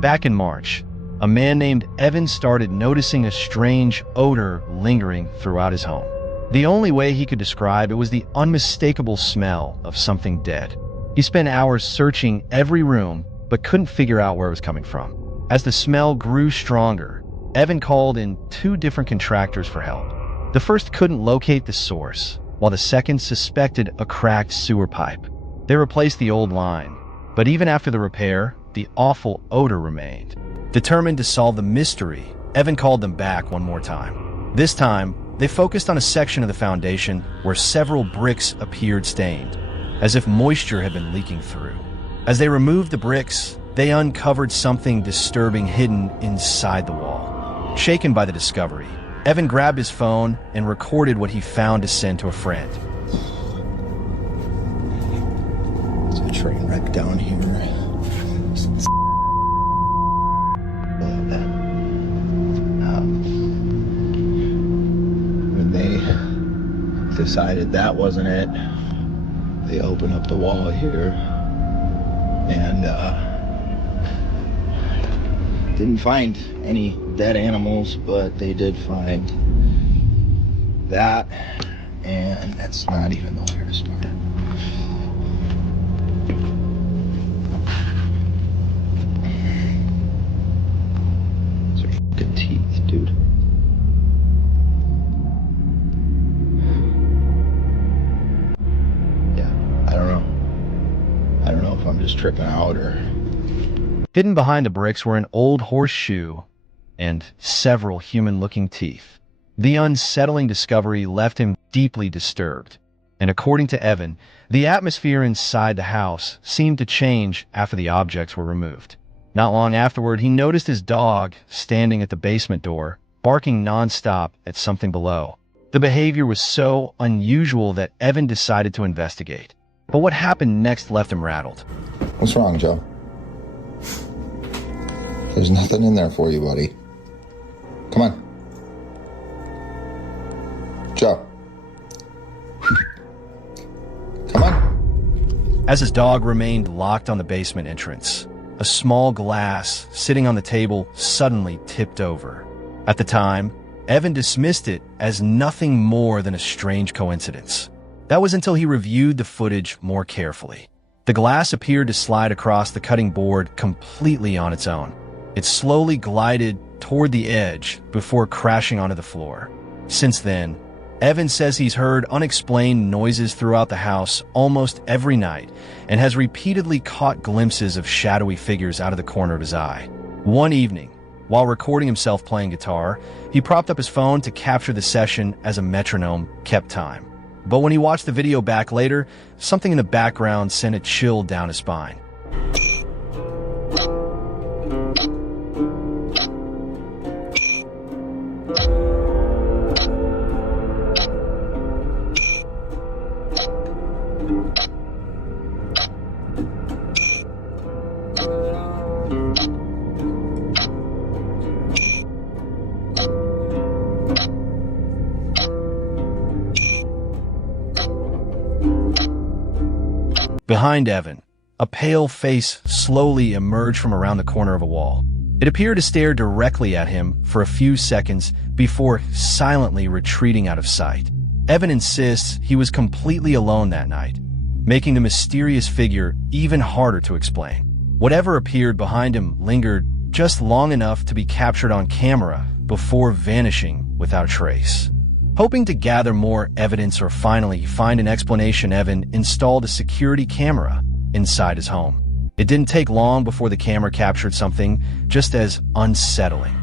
Back in March, a man named Evan started noticing a strange odor lingering throughout his home. The only way he could describe it was the unmistakable smell of something dead. He spent hours searching every room, but couldn't figure out where it was coming from. As the smell grew stronger, Evan called in 2 different contractors for help. The first couldn't locate the source, while the second suspected a cracked sewer pipe. They replaced the old line, but even after the repair, the awful odor remained. Determined to solve the mystery, Evan called them back one more time. This time, they focused on a section of the foundation where several bricks appeared stained, as if moisture had been leaking through. As they removed the bricks, they uncovered something disturbing hidden inside the wall. Shaken by the discovery, Evan grabbed his phone and recorded what he found to send to a friend. There's a train wreck down here. When they decided that wasn't it, they opened up the wall here and didn't find any dead animals, but they did find that, and that's not even the weirdest part. Those are fucking teeth, dude. Yeah, I don't know if I'm just tripping out or... Hidden behind the bricks were an old horseshoe and several human-looking teeth. The unsettling discovery left him deeply disturbed, and according to Evan, the atmosphere inside the house seemed to change after the objects were removed. Not long afterward, he noticed his dog standing at the basement door, barking nonstop at something below. The behavior was so unusual that Evan decided to investigate. But what happened next left him rattled. What's wrong, Joe? There's nothing in there for you, buddy. Come on. Joe. Come on. As his dog remained locked on the basement entrance, a small glass sitting on the table suddenly tipped over. At the time, Evan dismissed it as nothing more than a strange coincidence. That was until he reviewed the footage more carefully. The glass appeared to slide across the cutting board completely on its own. It slowly glided toward the edge before crashing onto the floor. Since then, Evan says he's heard unexplained noises throughout the house almost every night and has repeatedly caught glimpses of shadowy figures out of the corner of his eye. One evening, while recording himself playing guitar, he propped up his phone to capture the session as a metronome kept time. But when he watched the video back later, something in the background sent a chill down his spine. Behind Evan, a pale face slowly emerged from around the corner of a wall. It appeared to stare directly at him for a few seconds before silently retreating out of sight. Evan insists he was completely alone that night, making the mysterious figure even harder to explain. Whatever appeared behind him lingered just long enough to be captured on camera before vanishing without a trace. Hoping to gather more evidence or finally find an explanation, Evan installed a security camera inside his home. It didn't take long before the camera captured something just as unsettling.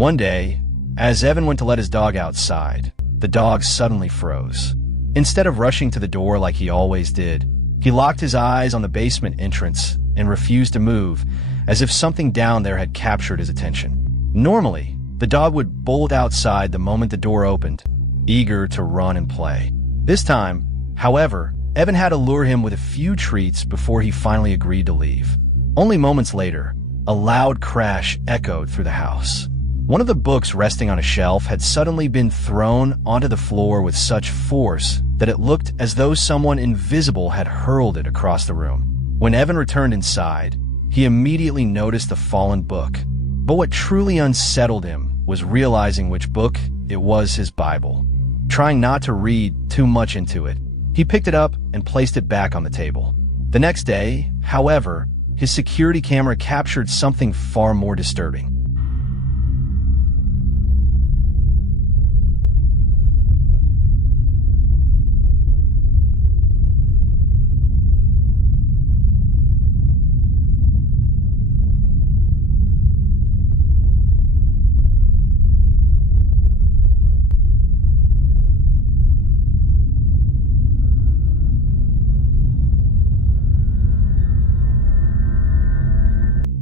One day, as Evan went to let his dog outside, the dog suddenly froze. Instead of rushing to the door like he always did, he locked his eyes on the basement entrance and refused to move, as if something down there had captured his attention. Normally, the dog would bolt outside the moment the door opened, eager to run and play. This time, however, Evan had to lure him with a few treats before he finally agreed to leave. Only moments later, a loud crash echoed through the house. One of the books resting on a shelf had suddenly been thrown onto the floor with such force that it looked as though someone invisible had hurled it across the room. When Evan returned inside, he immediately noticed the fallen book. But what truly unsettled him was realizing which book it was: his Bible. Trying not to read too much into it, he picked it up and placed it back on the table. The next day, however, his security camera captured something far more disturbing.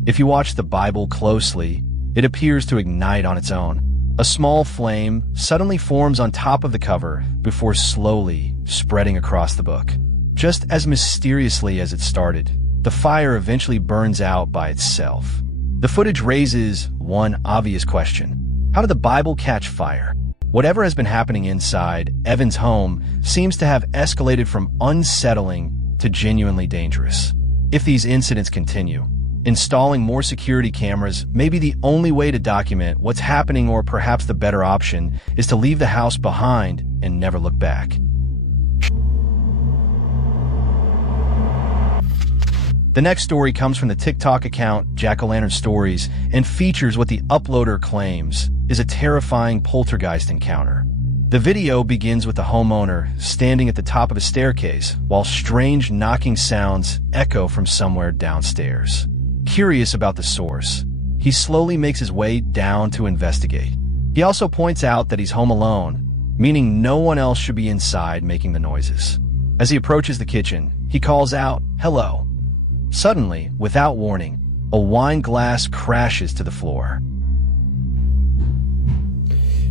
If you watch the Bible closely, it appears to ignite on its own. A small flame suddenly forms on top of the cover before slowly spreading across the book. Just as mysteriously as it started, the fire eventually burns out by itself. The footage raises one obvious question: how did the Bible catch fire? Whatever has been happening inside Evan's home seems to have escalated from unsettling to genuinely dangerous. If these incidents continue, installing more security cameras may be the only way to document what's happening, or perhaps the better option is to leave the house behind and never look back. The next story comes from the TikTok account Jack-o'-lantern-stories and features what the uploader claims is a terrifying poltergeist encounter. The video begins with the homeowner standing at the top of a staircase while strange knocking sounds echo from somewhere downstairs. Curious about the source, he slowly makes his way down to investigate. He also points out that he's home alone, meaning no one else should be inside making the noises. As he approaches the kitchen, he calls out, "Hello." Suddenly, without warning, a wine glass crashes to the floor.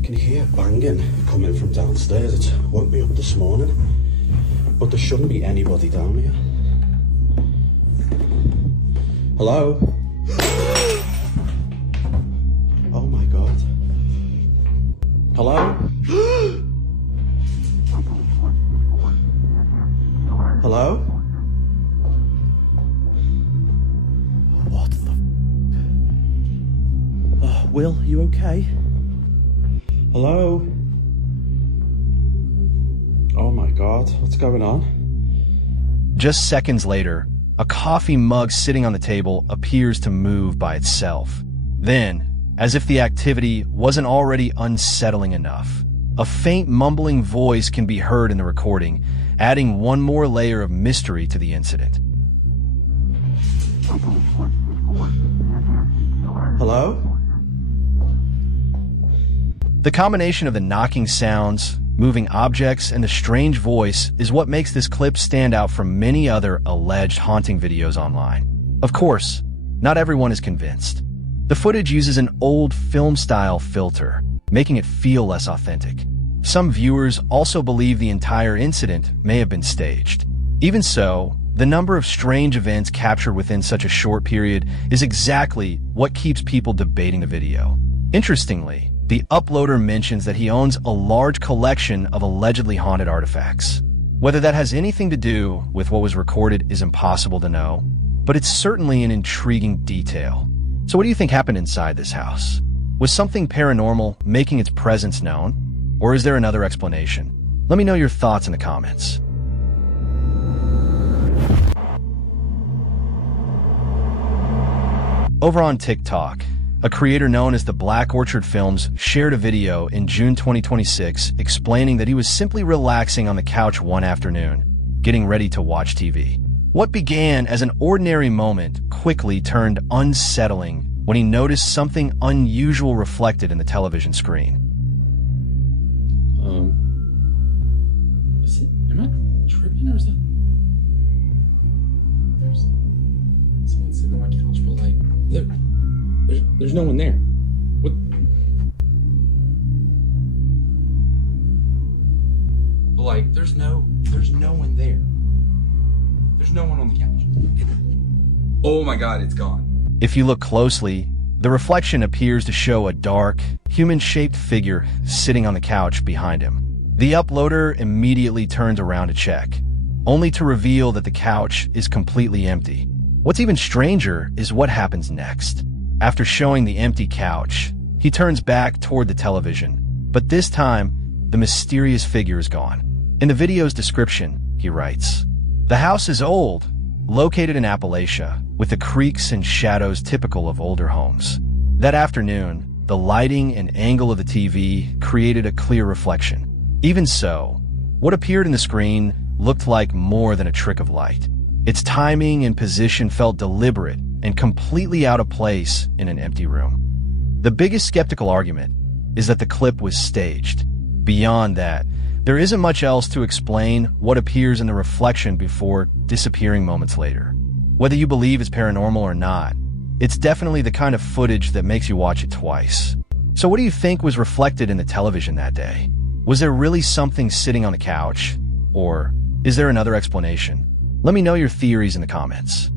Can you hear banging coming from downstairs? It woke me up this morning, but there shouldn't be anybody down here. Hello? Oh my god. Hello? Hello? What the Will, you okay? Hello? Oh my god, what's going on? Just seconds later, a coffee mug sitting on the table appears to move by itself. Then, as if the activity wasn't already unsettling enough, a faint mumbling voice can be heard in the recording, adding one more layer of mystery to the incident. Hello? The combination of the knocking sounds, moving objects, and the strange voice is what makes this clip stand out from many other alleged haunting videos online. Of course, not everyone is convinced. The footage uses an old film-style filter, making it feel less authentic. Some viewers also believe the entire incident may have been staged. Even so, the number of strange events captured within such a short period is exactly what keeps people debating the video. Interestingly, the uploader mentions that he owns a large collection of allegedly haunted artifacts. Whether that has anything to do with what was recorded is impossible to know, but it's certainly an intriguing detail. So what do you think happened inside this house? Was something paranormal making its presence known? Or is there another explanation? Let me know your thoughts in the comments. Over on TikTok, a creator known as the Black Orchard Films shared a video in June 2026 explaining that he was simply relaxing on the couch one afternoon, getting ready to watch TV. What began as an ordinary moment quickly turned unsettling when he noticed something unusual reflected in the television screen. Am I tripping, or is that... There's someone sitting on my couch, but like, there's no one there. What? But like, there's no one there. There's no one on the couch. Oh my God, it's gone. If you look closely, the reflection appears to show a dark, human-shaped figure sitting on the couch behind him. The uploader immediately turns around to check, only to reveal that the couch is completely empty. What's even stranger is what happens next. After showing the empty couch, he turns back toward the television, but this time, the mysterious figure is gone. In the video's description, he writes, "The house is old, located in Appalachia, with the creaks and shadows typical of older homes. That afternoon, the lighting and angle of the TV created a clear reflection. Even so, what appeared in the screen looked like more than a trick of light. Its timing and position felt deliberate and completely out of place in an empty room. The biggest skeptical argument is that the clip was staged. Beyond that, there isn't much else to explain what appears in the reflection before disappearing moments later. Whether you believe it's paranormal or not, it's definitely the kind of footage that makes you watch it twice. So what do you think was reflected in the television that day? Was there really something sitting on the couch? Or is there another explanation? Let me know your theories in the comments.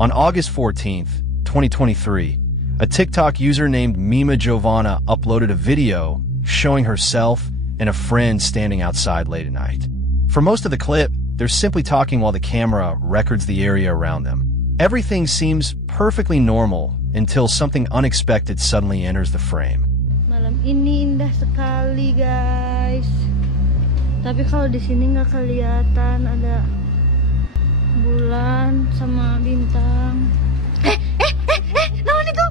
On August 14th, 2023, a TikTok user named Mima Giovanna uploaded a video showing herself and a friend standing outside late at night. For most of the clip, they're simply talking while the camera records the area around them. Everything seems perfectly normal until something unexpected suddenly enters the frame. Malam ini indah sekali, guys. Tapi kalau di sini nggak kelihatan ada bulan sama bintang. Naon itu?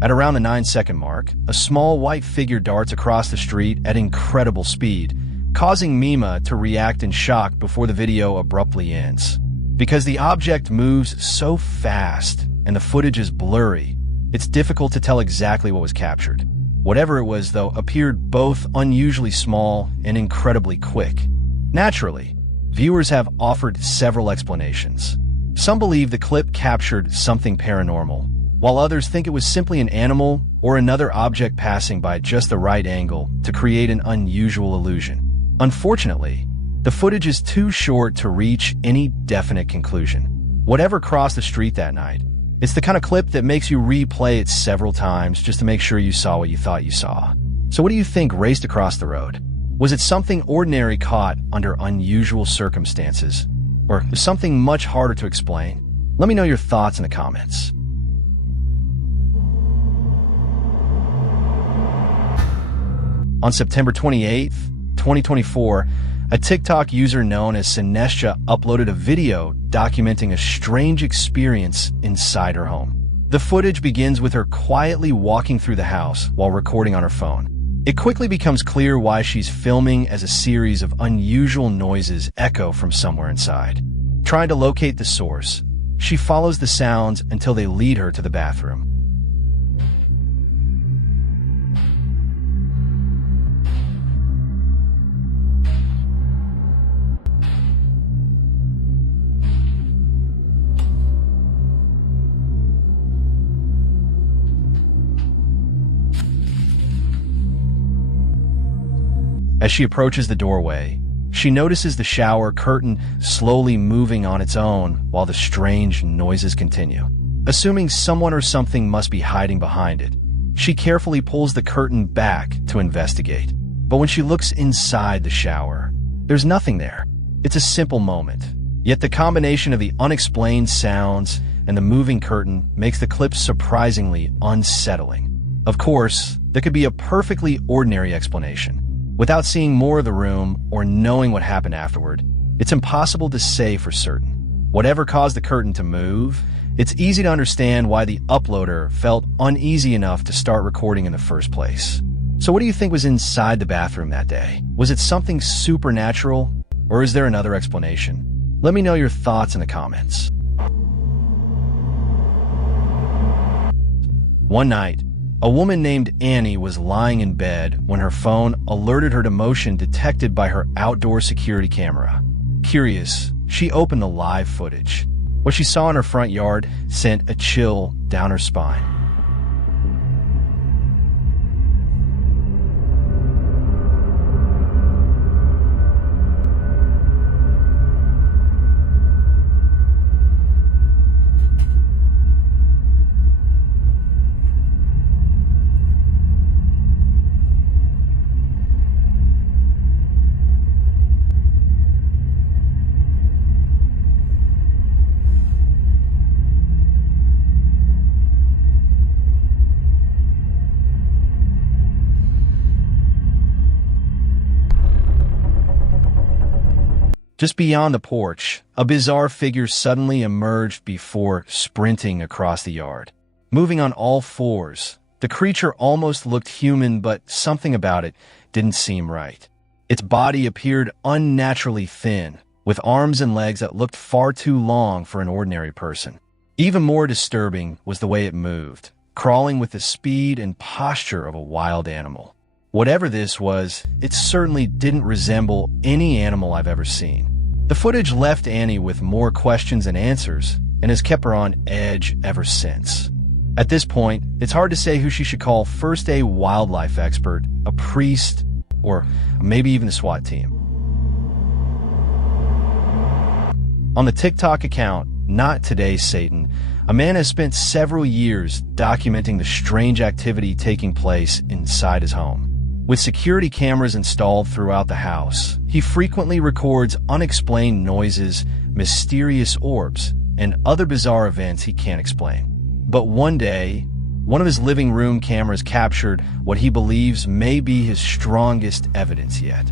At around the 9-second mark, a small white figure darts across the street at incredible speed, causing Mima to react in shock before the video abruptly ends. Because the object moves so fast and the footage is blurry, it's difficult to tell exactly what was captured. Whatever it was, though, appeared both unusually small and incredibly quick. Naturally, viewers have offered several explanations. Some believe the clip captured something paranormal, while others think it was simply an animal or another object passing by just the right angle to create an unusual illusion. Unfortunately, the footage is too short to reach any definite conclusion. Whatever crossed the street that night, it's the kind of clip that makes you replay it several times just to make sure you saw what you thought you saw. So what do you think raced across the road? Was it something ordinary caught under unusual circumstances? Or something much harder to explain? Let me know your thoughts in the comments. On September 28th, 2024, a TikTok user known as Sinestia uploaded a video documenting a strange experience inside her home. The footage begins with her quietly walking through the house while recording on her phone. It quickly becomes clear why she's filming, as a series of unusual noises echo from somewhere inside. Trying to locate the source, she follows the sounds until they lead her to the bathroom. As she approaches the doorway, she notices the shower curtain slowly moving on its own while the strange noises continue. Assuming someone or something must be hiding behind it, she carefully pulls the curtain back to investigate. But when she looks inside the shower, there's nothing there. It's a simple moment. Yet the combination of the unexplained sounds and the moving curtain makes the clip surprisingly unsettling. Of course, there could be a perfectly ordinary explanation. Without seeing more of the room or knowing what happened afterward, it's impossible to say for certain. Whatever caused the curtain to move, it's easy to understand why the uploader felt uneasy enough to start recording in the first place. So what do you think was inside the bathroom that day? Was it something supernatural, or is there another explanation? Let me know your thoughts in the comments. One night, a woman named Annie was lying in bed when her phone alerted her to motion detected by her outdoor security camera. Curious, she opened the live footage. What she saw in her front yard sent a chill down her spine. Just beyond the porch, a bizarre figure suddenly emerged before sprinting across the yard. Moving on all fours, the creature almost looked human, but something about it didn't seem right. Its body appeared unnaturally thin, with arms and legs that looked far too long for an ordinary person. Even more disturbing was the way it moved, crawling with the speed and posture of a wild animal. Whatever this was, it certainly didn't resemble any animal I've ever seen. The footage left Annie with more questions than answers and has kept her on edge ever since. At this point, it's hard to say who she should call first: a wildlife expert, a priest, or maybe even the SWAT team. On the TikTok account, Not Today's Satan, a man has spent several years documenting the strange activity taking place inside his home. With security cameras installed throughout the house, he frequently records unexplained noises, mysterious orbs, and other bizarre events he can't explain. But one day, one of his living room cameras captured what he believes may be his strongest evidence yet.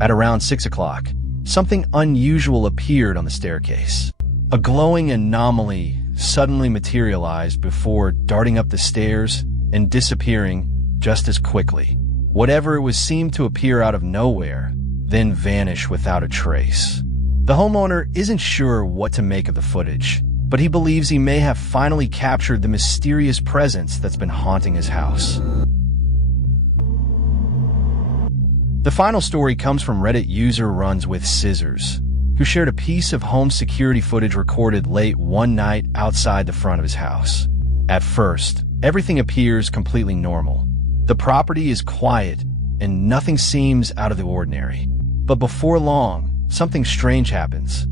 At around 6 o'clock, something unusual appeared on the staircase. A glowing anomaly suddenly materialized before darting up the stairs and disappearing just as quickly. Whatever it was seemed to appear out of nowhere, then vanish without a trace. The homeowner isn't sure what to make of the footage, but he believes he may have finally captured the mysterious presence that's been haunting his house. The final story comes from Reddit user Runs with Scissors, who shared a piece of home security footage recorded late one night outside the front of his house. At first, everything appears completely normal. The property is quiet, and nothing seems out of the ordinary. But before long, something strange happens.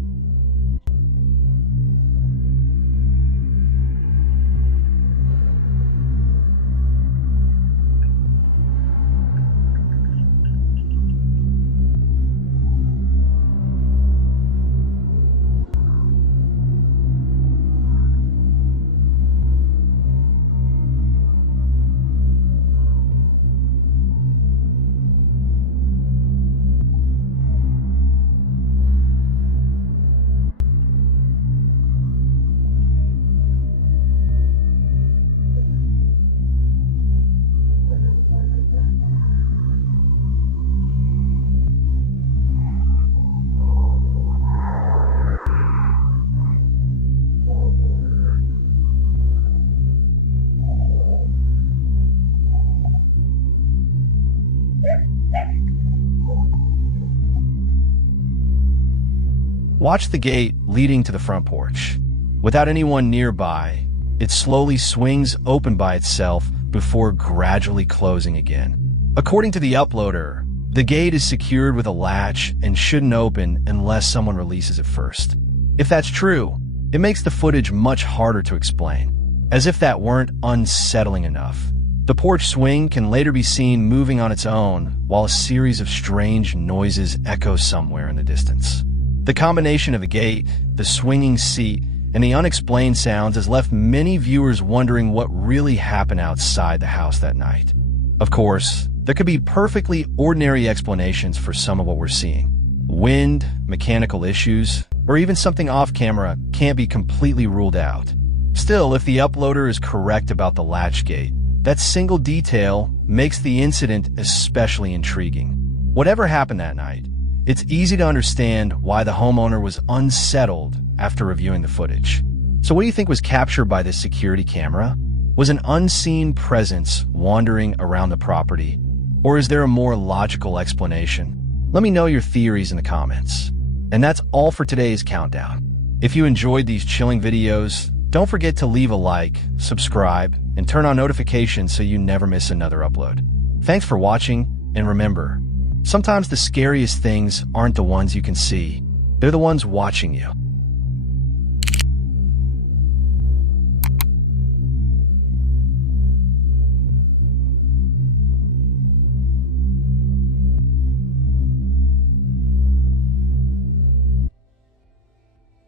Watch the gate leading to the front porch. Without anyone nearby, it slowly swings open by itself before gradually closing again. According to the uploader, the gate is secured with a latch and shouldn't open unless someone releases it first. If that's true, it makes the footage much harder to explain. As if that weren't unsettling enough, the porch swing can later be seen moving on its own while a series of strange noises echo somewhere in the distance. The combination of the gate, the swinging seat, and the unexplained sounds has left many viewers wondering what really happened outside the house that night. Of course, there could be perfectly ordinary explanations for some of what we're seeing. Wind, mechanical issues, or even something off camera can't be completely ruled out. Still, if the uploader is correct about the latchgate, that single detail makes the incident especially intriguing. Whatever happened that night, it's easy to understand why the homeowner was unsettled after reviewing the footage. So what do you think was captured by this security camera? Was an unseen presence wandering around the property? Or is there a more logical explanation? Let me know your theories in the comments. And that's all for today's countdown. If you enjoyed these chilling videos, don't forget to leave a like, subscribe, and turn on notifications so you never miss another upload. Thanks for watching, and remember, sometimes the scariest things aren't the ones you can see. They're the ones watching you.